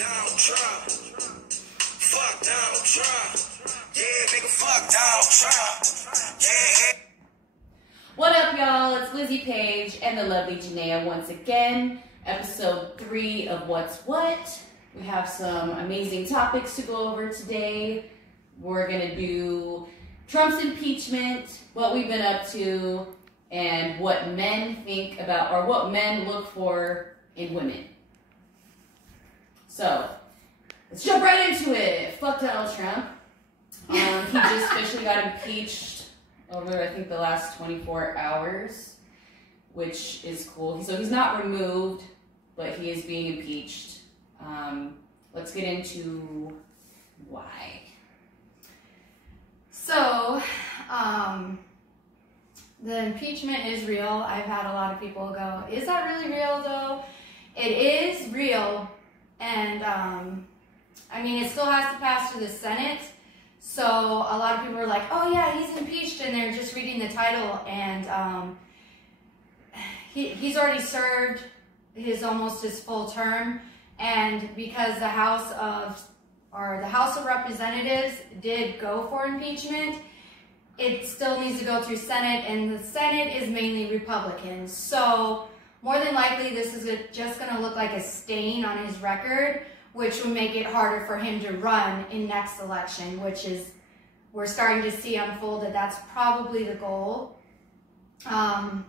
Donald Trump. Fuck Donald Trump. Yeah, nigga, fuck Donald Trump. Yeah. What up, y'all? It's Lizzie Page and the lovely Janaea once again. Episode 3 of What's What. We have some amazing topics to go over today. We're gonna do Trump's impeachment, what we've been up to, and what men think about, or what men look for in women. So, let's jump right into it. Fuck Donald Trump. He just officially got impeached over, I think, the last 24 hours, which is cool. So he's not removed, but he is being impeached. Let's get into why. So, the impeachment is real. I've had a lot of people go, is that really real though? It is real, and I mean, it still has to pass through the Senate. So a lot of people are like, oh yeah, he's impeached, and they're just reading the title, and he's already served almost his full term, and because the House of Representatives did go for impeachment, it still needs to go through Senate, and the Senate is mainly Republican. So more than likely, this is just going to look like a stain on his record, which would make it harder for him to run in next election, which is, we're starting to see unfold that that's probably the goal. The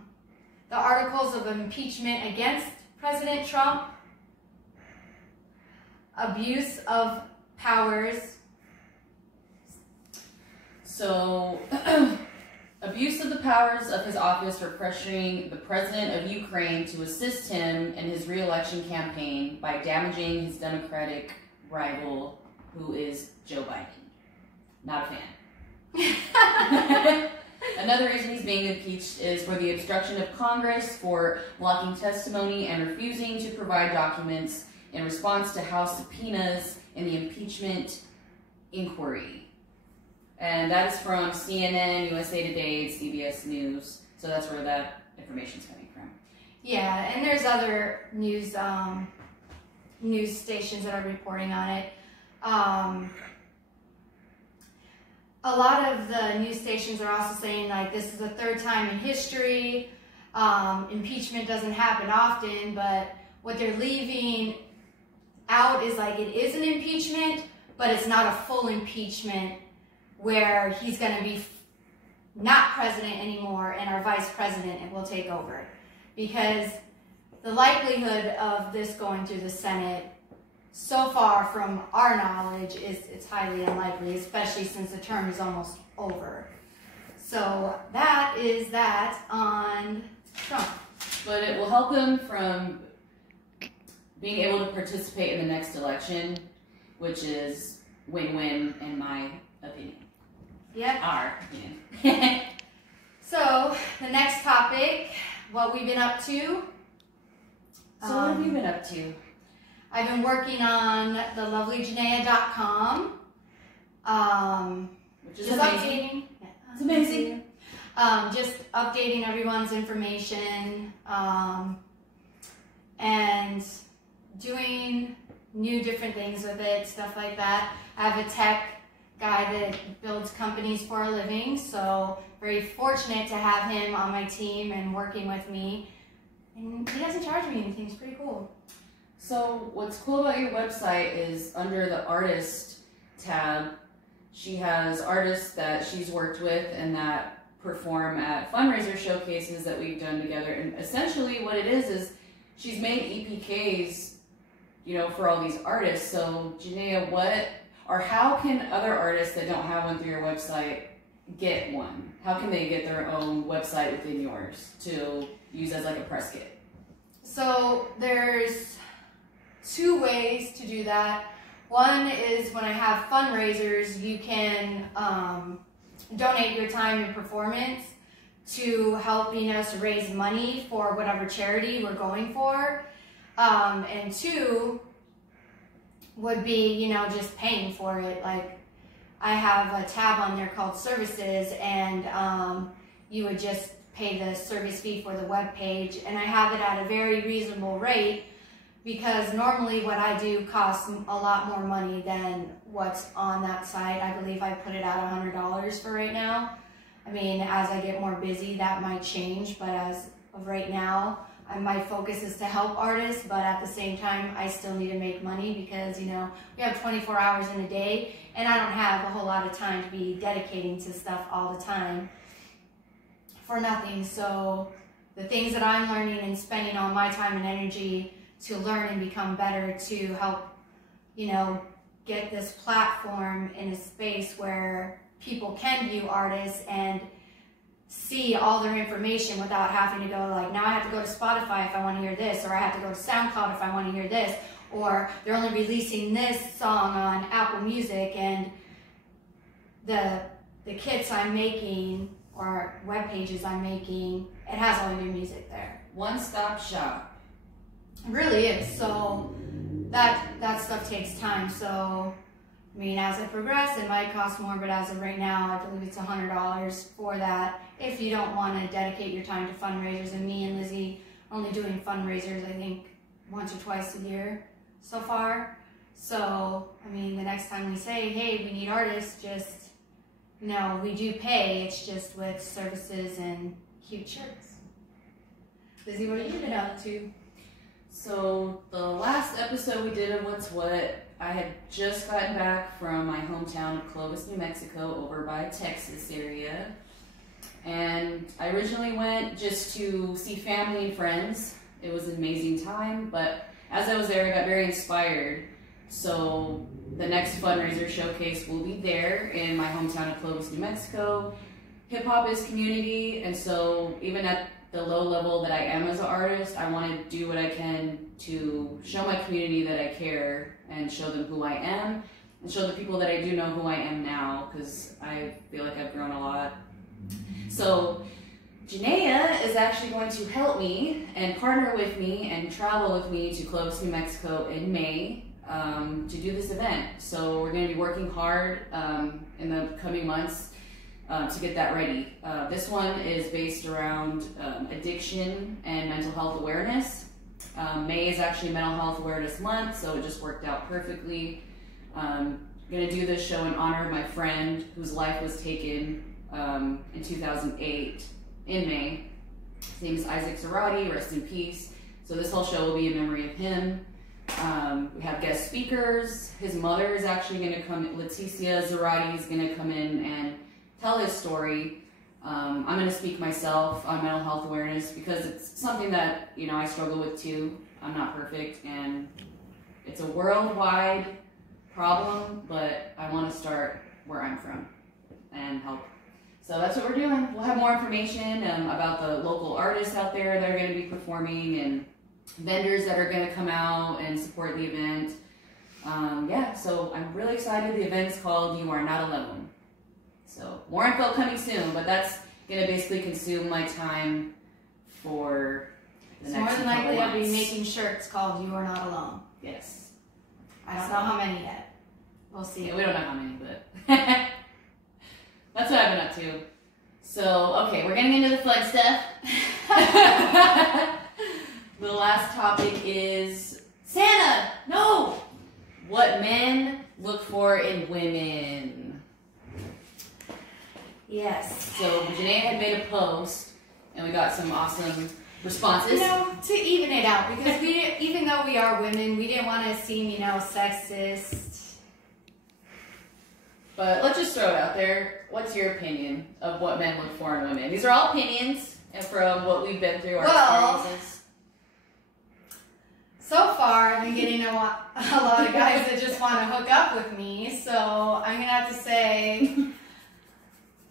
articles of impeachment against President Trump, abuse of powers. So, abuse of the powers of his office for pressuring the president of Ukraine to assist him in his re-election campaign by damaging his Democratic rival, who is Joe Biden. Not a fan. Another reason he's being impeached is for the obstruction of Congress, for blocking testimony and refusing to provide documents in response to House subpoenas in the impeachment inquiry. And that is from CNN, USA Today, CBS News. So that's where that information is coming from. Yeah, and there's other news news stations that are reporting on it. A lot of the news stations are also saying, like, this is the third time in history. Impeachment doesn't happen often, but what they're leaving out is, like, it is an impeachment, but it's not a full impeachment where he's going to be not president anymore and our vice president will take over. Because the likelihood of this going through the Senate, so far from our knowledge, it's highly unlikely, especially since the term is almost over. So that is that on Trump. But it will help him from being able to participate in the next election, which is win-win in my opinion. Yep. Our opinion. So, the next topic, what we've been up to. So what have you been up to? I've been working on thelovelyjanaea.com. Which is just amazing. updating. It's amazing. Just updating everyone's information, and doing new different things with it, stuff like that. I have a tech guy that builds companies for a living, so very fortunate to have him on my team and working with me. And he doesn't charge me anything. It's pretty cool. So what's cool about your website is under the artist tab, she has artists that she's worked with and that perform at fundraiser showcases that we've done together. And essentially what it is she's made EPKs, you know, for all these artists. So Janaea, how can other artists that don't have one through your website get one? How can they get their own website within yours to use as like a press kit? So there's 2 ways to do that. One is when I have fundraisers, you can donate your time and performance to help, us raise money for whatever charity we're going for. And 2 would be, just paying for it. Like, I have a tab on there called services, and you would just pay the service fee for the web page, and I have it at a very reasonable rate because normally what I do costs a lot more money than what's on that site. I believe I put it at $100 for right now. I mean, as I get more busy, that might change, but as of right now, my focus is to help artists, but at the same time, I still need to make money because, you know, we have 24 hours in a day, and I don't have a whole lot of time to be dedicating to stuff all the time for nothing. So the things that I'm learning and spending all my time and energy to learn and become better to help, you know, get this platform in a space where people can view artists and see all their information without having to go like, now I have to go to Spotify if I want to hear this, or I have to go to SoundCloud if I want to hear this, or they're only releasing this song on Apple Music, and the kits I'm making or web pages I'm making, it has all your music there. One-stop shop. It really is. So that stuff takes time. So I mean, as I progress, it might cost more, but as of right now, I believe it's $100 for that. If you don't want to dedicate your time to fundraisers, and me and Lizzie are only doing fundraisers, I think, once or twice a year so far. So, I mean, the next time we say, hey, we need artists, just, no, we do pay. It's just with services and cute shirts. Lizzie, what have you been up to? So, the last episode we did of What's What, I had just gotten back from my hometown of Clovis, New Mexico, over by Texas area. And I originally went just to see family and friends. It was an amazing time, but as I was there, I got very inspired. So the next fundraiser showcase will be there in my hometown of Clovis, New Mexico. Hip hop is community, and so even at the low level that I am as an artist, I want to do what I can to show my community that I care and show them who I am and show the people that I do know who I am now, because I feel like I've grown a lot. So Janaea is actually going to help me and partner with me and travel with me to Clovis, New Mexico in May to do this event. So we're going to be working hard in the coming months to get that ready. This one is based around addiction and mental health awareness. May is actually Mental Health Awareness Month, so it just worked out perfectly. I'm going to do this show in honor of my friend whose life was taken in 2008 in May. His name is Isaac Zarate, rest in peace. So this whole show will be in memory of him. We have guest speakers. His mother is actually going to come, Leticia Zarate is going to come in and tell his story. I'm going to speak myself on mental health awareness because it's something that, you know, I struggle with too. I'm not perfect, and it's a worldwide problem, but I want to start where I'm from and help. So that's what we're doing. We'll have more information about the local artists out there that are going to be performing and vendors that are going to come out and support the event. Yeah, so I'm really excited. The event is called You Are Not Alone. So more info coming soon, but that's going to basically consume my time for the next more than likely months. I'll be making shirts called You Are Not Alone. Yes. I don't know how many yet. We'll see. Yeah, we don't know how many, but that's what I've been up to. So, okay, we're getting into the fun stuff. The last topic is Santa! No! What men look for in women. Yes. So Janaea had made a post, and we got some awesome responses. You know, to even it out, because we, even though we are women, we didn't want to seem, you know, sexist. But let's just throw it out there. What's your opinion of what men look for in women? These are all opinions from what we've been through, our experiences. So far, I've been getting a lot of guys that just want to hook up with me, so I'm going to have to say,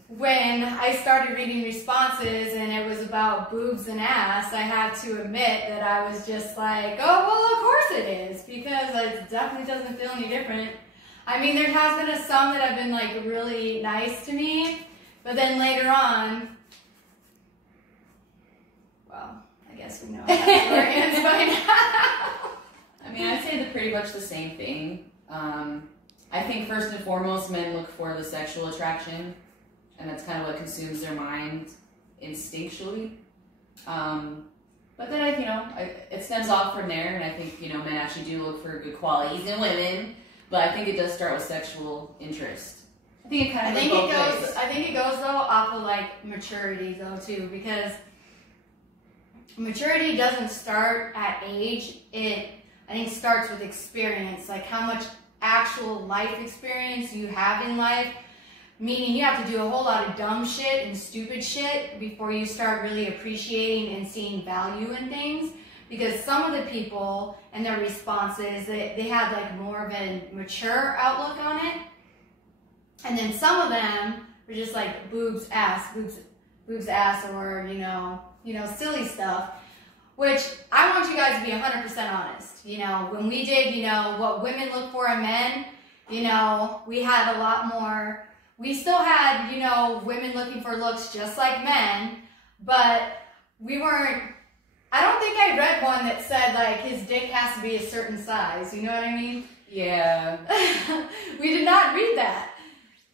when I started reading responses and it was about boobs and ass, I had to admit that I was just like, oh, well, of course it is, because it definitely doesn't feel any different. I mean, there has been some that have been like really nice to me, but then later on, well, I guess we know how that story ends by now. I mean, I'd say they're pretty much the same thing. I think first and foremost, men look for the sexual attraction, and that's kind of what consumes their mind instinctually. But But then it stems off from there, and I think, men actually do look for good qualities in women, but I think it does start with sexual interest. I think it kind of goes. I think it goes though off of like maturity though too, because maturity doesn't start at age. I think starts with experience, like how much actual life experience you have in life. Meaning you have to do a whole lot of dumb shit and stupid shit before you start really appreciating and seeing value in things. Because some of the people and their responses, they have like more of a mature outlook on it. And then some of them are just like boobs, ass, or, silly stuff. Which I want you guys to be 100% honest. When we did, what women look for in men, we had a lot more. We still had, women looking for looks just like men, but we weren't, I don't think I read one that said, like, his dick has to be a certain size, you know what I mean? Yeah. We did not read that.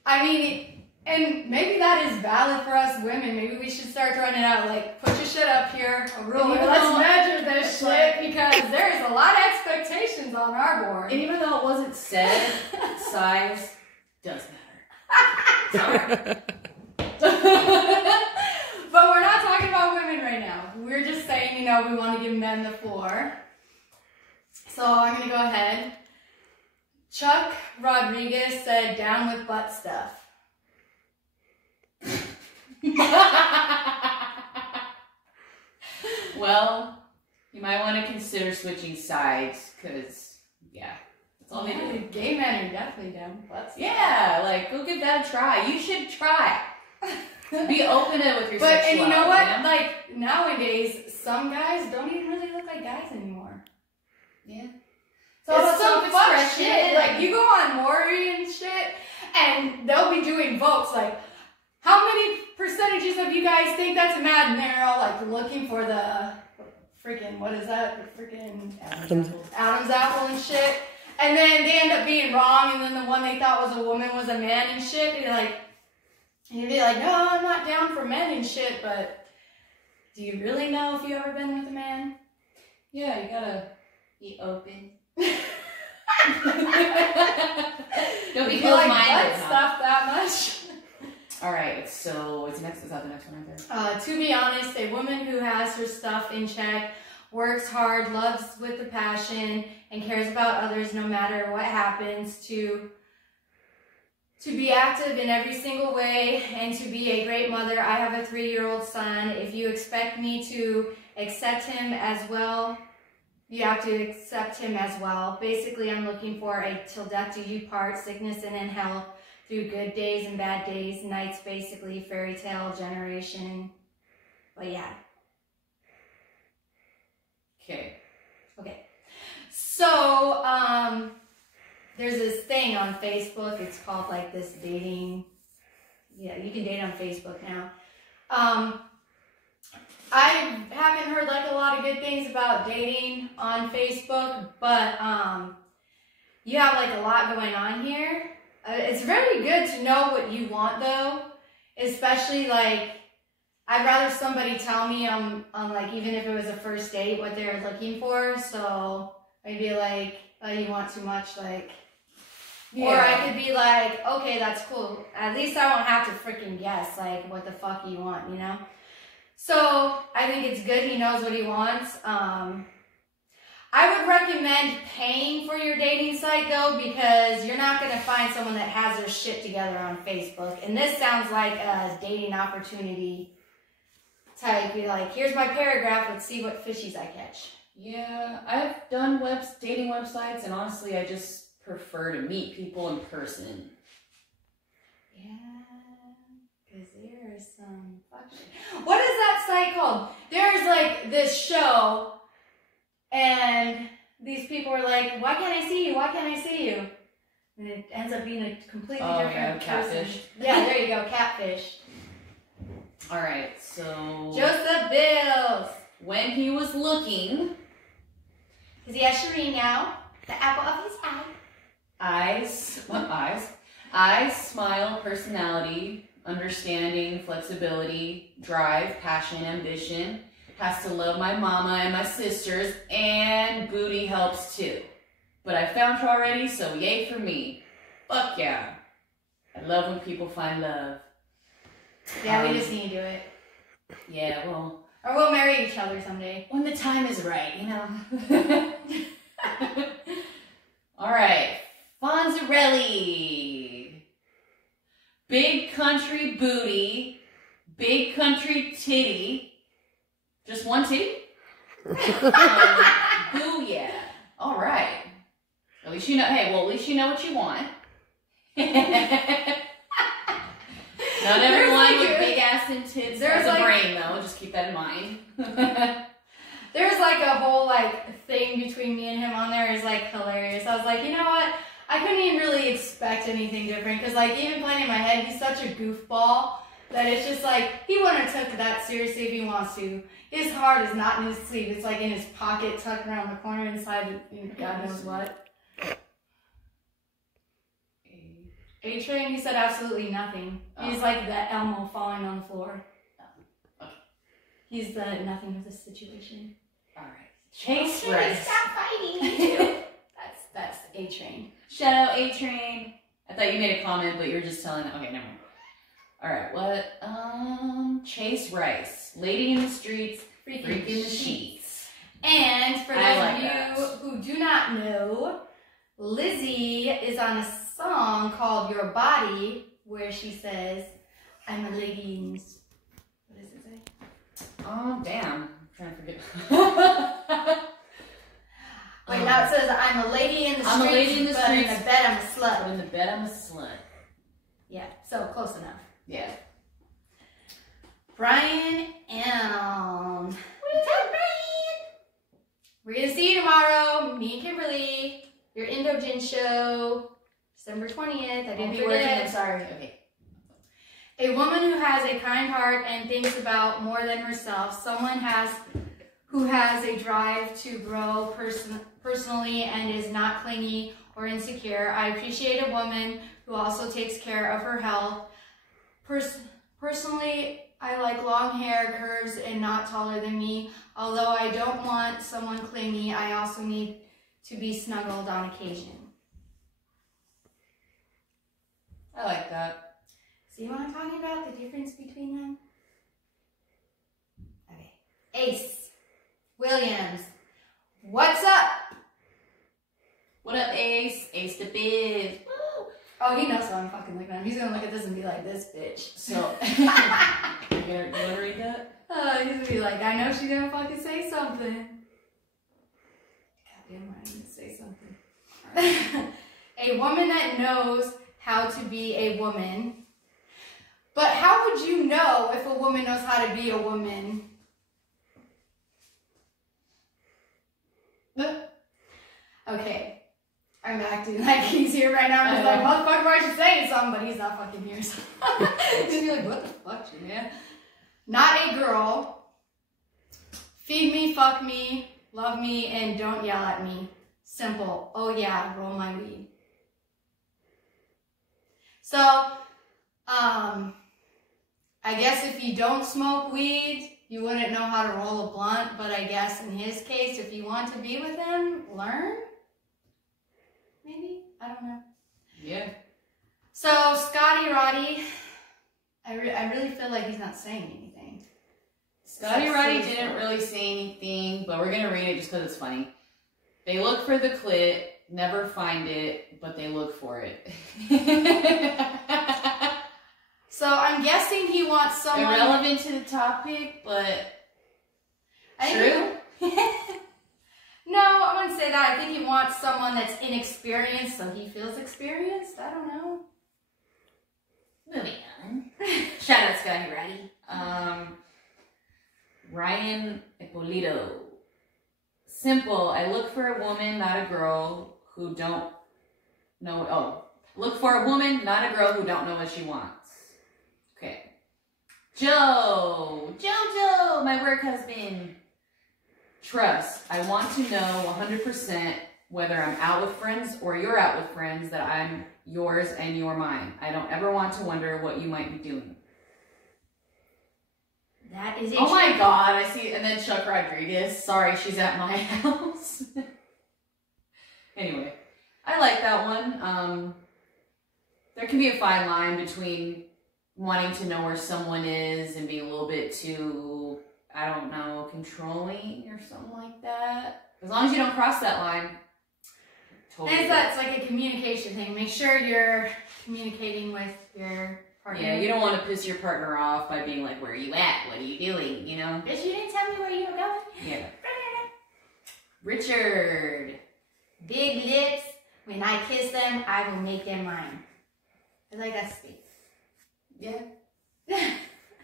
I mean, and maybe that is valid for us women. Maybe we should start throwing it out, like, put your shit up here, a ruler, let's measure this shit, because there's a lot of expectations on our board. And even though it wasn't said, size does matter. Sorry. But we're not talking about women right now. We're just saying, we want to give men the floor. So I'm going to go ahead. Chuck Rodriguez said, down with butt stuff. Well, you might want to consider switching sides, because, yeah. That's all they do. Gay men are definitely down with butt stuff. Yeah, like, go give that a try. You should try. Be open with your sexuality. And you know what? Like, nowadays, some guys don't even really look like guys anymore. Yeah. So it's some fuck shit. Like, you go on Maury and shit, and they'll be doing votes like, how many percentages of you guys think that's a man? And they're all like looking for the freaking, what is that? The freaking Adam's apple and shit. And then they end up being wrong, and then the one they thought was a woman was a man and shit. You'd be like, no, I'm not down for men and shit, but do you really know if you've ever been with a man? Yeah, you gotta be open. Don't be close-minded. Stuff that much. All right, so what's next? Is that the next one right there? To be honest, a woman who has her stuff in check, works hard, loves with a passion, and cares about others no matter what happens, to be active in every single way, and to be a great mother. I have a 3-year-old son. If you expect me to accept him as well, you have to accept him as well. Basically, I'm looking for a till death do you part, sickness and in health, through good days and bad days, nights, basically, fairy tale generation. But yeah. Okay. So, there's this thing on Facebook. It's called like this dating. Yeah, you can date on Facebook now. I haven't heard like a lot of good things about dating on Facebook, but you have like a lot going on here. It's very good to know what you want though, especially like I'd rather somebody tell me on like, even if it was a first date, what they're looking for. So I'd be like, oh, you want too much, like, yeah. Or I could be like, okay, that's cool. At least I won't have to freaking guess, like, what the fuck you want, you know? So I think it's good he knows what he wants. I would recommend paying for your dating site though, because you're not going to find someone that has their shit together on Facebook. And this sounds like a dating opportunity type. Be like, here's my paragraph, let's see what fishies I catch. Yeah, I've done dating websites, and honestly, I just prefer to meet people in person. Yeah, because there is some fuck shit. What is that site called? There's like this show, and these people are like, why can't I see you? Why can't I see you? And it ends up being a completely different catfish. person. Yeah, there you go, catfish. All right, so Joseph Bills. When he was looking, because he has Shireen now, the apple of his eye. Eyes, smile, personality, understanding, flexibility, drive, passion, ambition, has to love my mama and my sisters, and booty helps too. But I found her already, so yay for me. Fuck yeah. I love when people find love. Yeah, we just need to do it. Yeah, well. Or we'll marry each other someday. When the time is right, you know. All right. Fonzarelli. Big country booty. Big country titty. Just one titty? Booyah. All right. At least you know. Hey, well, at least you know what you want. Not everyone with big ass and tits has a brain, though. Just keep that in mind. There's like a whole like thing between me and him on there is like hilarious. I was like, you know what? I couldn't even really expect anything different because like even playing in my head, he's such a goofball that it's just like he wouldn't have took that seriously if he wants to. His heart is not in his sleeve. It's like in his pocket, tucked around the corner inside God knows what. A-Train, he said absolutely nothing. He's like the Elmo falling on the floor. Okay. He's the nothing of the situation. All right. Chase Rice. Stop fighting. That's A-Train. Shout out A-Train. I thought you made a comment, but you're just telling. Okay, never mind. All right, what? Chase Rice. Lady in the streets, freaking the sheets. And for those of you who do not know, Lizzie is on a song called Your Body, where she says, I'm a lady in... What does it say? Oh, damn. I'm trying to forget. Wait, now it says, I'm a lady in the streets, I'm a lady in the streets, in the bed I'm a slut. But in the bed I'm a slut. Yeah, so close enough. Yeah. Brian M. What's up, Brian? We're going to see you tomorrow, me and Kimberly, your Indogin show, December 20th. I didn't be working, I'm sorry. Okay. A woman who has a kind heart and thinks about more than herself. Someone who has a drive to grow personally and is not clingy or insecure. I appreciate a woman who also takes care of her health. Personally, I like long hair, curves, and not taller than me. Although I don't want someone clingy, I also need to be snuggled on occasion. I like that. See what I'm talking about? The difference between them? Okay. Ace Williams. What's up? What up, Ace? Ace the biz. Woo! Oh, he knows what I'm fucking looking at. He's gonna look at this and be like, this bitch. So, you wanna read that? He's gonna be like, I know she's gonna fucking say something. Goddamn right, I'm gonna say something. Right. A woman that knows how to be a woman. But how would you know if a woman knows how to be a woman? Okay. I'm acting like he's here right now. I'm just like, motherfucker, I should say something, but he's not fucking here. So he's gonna be like, what the fuck, man? Not a girl. Feed me, fuck me, love me, and don't yell at me. Simple. Oh yeah, roll my weed. So, I guess if you don't smoke weed, you wouldn't know how to roll a blunt, but I guess in his case, if you want to be with him, learn? Maybe? I don't know. Yeah. So, Scotty Roddy, I really feel like he's not saying anything. Scotty Roddy didn't really say anything, but we're going to read it just because it's funny. They look for the clit, never find it, but they look for it. So I'm guessing he wants someone... Irrelevant to the topic, but true? No, I wouldn't say that. I think he wants someone that's inexperienced, so he feels experienced. I don't know. Moving on. Shout out Scotty Roddy. Ryan Ippolito. Simple. I look for a woman, not a girl who don't know. Oh, look for a woman, not a girl who don't know what she wants. Okay. Jojo, my work husband. Trust. I want to know 100% whether I'm out with friends or you're out with friends that I'm yours and you're mine. I don't ever want to wonder what you might be doing. That is a Oh my God, I see. And then Chuck Rodriguez. Sorry, she's at my house. Anyway, I like that one. There can be a fine line between wanting to know where someone is and being a little bit too, I don't know, controlling or something like that. As long as you don't cross that line. Totally. And that's like a communication thing. Make sure you're communicating with your partner. Yeah, you don't want to piss your partner off by being like, where are you at? What are you doing? You know? Bitch, you didn't tell me where you were going. Yeah. Richard. Big lips. When I kiss them, I will make them mine. I like that speak. Yeah.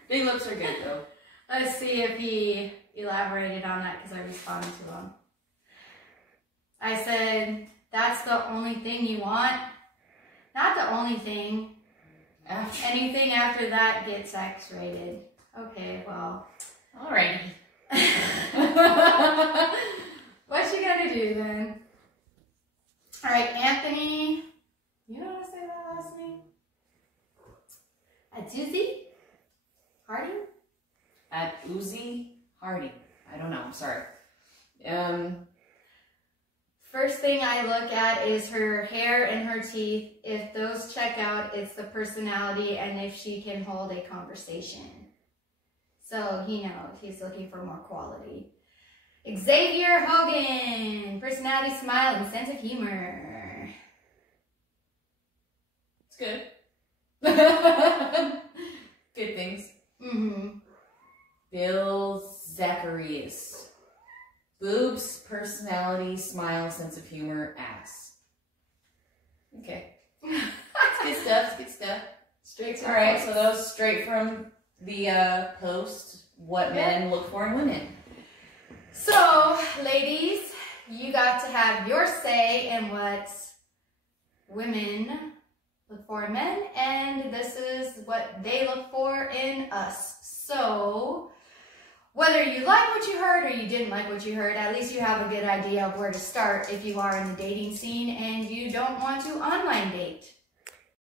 Big lips are good though. Let's see if he elaborated on that because I responded to him. I said, that's the only thing you want? Not the only thing. Anything after that gets X-rated. Okay, well. Alrighty. What you gonna do then? Alright, Anthony. You know how to say that last name? Atuzi? Harding? At Uzi Harding. I don't know. I'm sorry. First thing I look at is her hair and her teeth. If those check out, it's the personality and if she can hold a conversation. So he knows he's looking for more quality. Xavier Hogan. Personality, smile, and sense of humor. It's good. Good things. Mm-hmm. Bill Zacharias. Boobs, personality, smile, sense of humor, ass. Okay. It's good stuff. It's good stuff. Straight to All right, so those straight from the post, what men look for in women. So, ladies, you got to have your say in what women look for in men, and this is what they look for in us. So, whether you like what you heard or you didn't like what you heard, at least you have a good idea of where to start if you are in the dating scene and you don't want to online date.